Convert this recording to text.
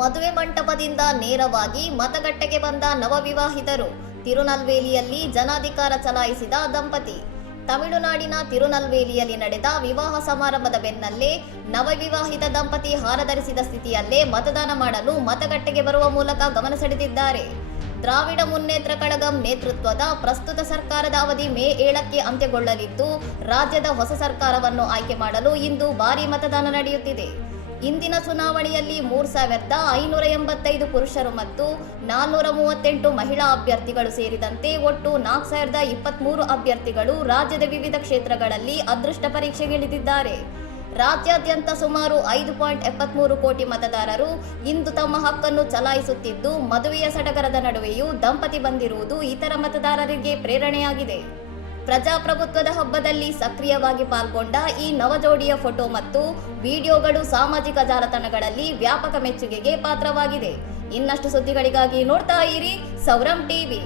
ಮದುವೆ ಮಂಟಪದಿಂದ ನೇರವಾಗಿ ಮತಗಟ್ಟೆಗೆ ಬಂದ ನವವಿವಾಹಿತರು. ತಿರುನಲ್ವೇಲಿಯಲ್ಲಿ ಜನಾಧಿಕಾರ ಚಲಾಯಿಸಿದ ದಂಪತಿ. ತಮಿಳುನಾಡಿನ ತಿರುನಲ್ವೇಲಿಯಲ್ಲಿ ನಡೆದ ವಿವಾಹ ಸಮಾರಂಭದ ಬೆನ್ನಲ್ಲೇ ನವವಿವಾಹಿತ ದಂಪತಿ ಹಾರ ಧರಿಸಿದ ಸ್ಥಿತಿಯಲ್ಲೇ ಮತದಾನ ಮಾಡಲು ಮತಗಟ್ಟೆಗೆ ಬರುವ ಮೂಲಕ ಗಮನ ಸೆಳೆದಿದ್ದಾರೆ. ದ್ರಾವಿಡ ಮುನ್ನೇತ್ರ ಕಳಗಂ ನೇತೃತ್ವದ ಪ್ರಸ್ತುತ ಸರ್ಕಾರದ ಅವಧಿ ಮೇ 7ಕ್ಕೆ ಅಂತ್ಯಗೊಳ್ಳಲಿದ್ದು, ರಾಜ್ಯದ ಹೊಸ ಸರ್ಕಾರವನ್ನು ಆಯ್ಕೆ ಮಾಡಲು ಇಂದು ಭಾರೀ ಮತದಾನ ನಡೆಯುತ್ತಿದೆ. ಇಂದಿನ ಚುನಾವಣೆಯಲ್ಲಿ 3,585 ಪುರುಷರು ಮತ್ತು 438 ಮಹಿಳಾ ಅಭ್ಯರ್ಥಿಗಳು ಸೇರಿದಂತೆ ಒಟ್ಟು 4,023 ಅಭ್ಯರ್ಥಿಗಳು ರಾಜ್ಯದ ವಿವಿಧ ಕ್ಷೇತ್ರಗಳಲ್ಲಿ ಅದೃಷ್ಟ ಪರೀಕ್ಷೆಗಿಳಿದಿದ್ದಾರೆ. ರಾಜ್ಯಾದ್ಯಂತ ಸುಮಾರು 5.73 ಕೋಟಿ ಮತದಾರರು ಇಂದು ತಮ್ಮ ಹಕ್ಕನ್ನು ಚಲಾಯಿಸುತ್ತಿದ್ದು, ಮದುವೆಯ ಸಡಗರದ ನಡುವೆಯೂ ದಂಪತಿ ಬಂದಿರುವುದು ಇತರ ಮತದಾರರಿಗೆ ಪ್ರೇರಣೆಯಾಗಿದೆ. ಪ್ರಜಾಪ್ರಭುತ್ವದ ಹಬ್ಬದಲ್ಲಿ ಸಕ್ರಿಯವಾಗಿ ಪಾಲ್ಗೊಂಡ ಈ ನವಜೋಡಿಯ ಫೋಟೋ ಮತ್ತು ವಿಡಿಯೋಗಳು ಸಾಮಾಜಿಕ ಜಾಲತಾಣಗಳಲ್ಲಿ ವ್ಯಾಪಕ ಮೆಚ್ಚುಗೆಗೆ ಪಾತ್ರವಾಗಿದೆ. ಇನ್ನಷ್ಟು ಸುದ್ದಿಗಳಿಗಾಗಿ ನೋಡ್ತಾ ಇರಿ ಸೌರಂ ಟಿವಿ.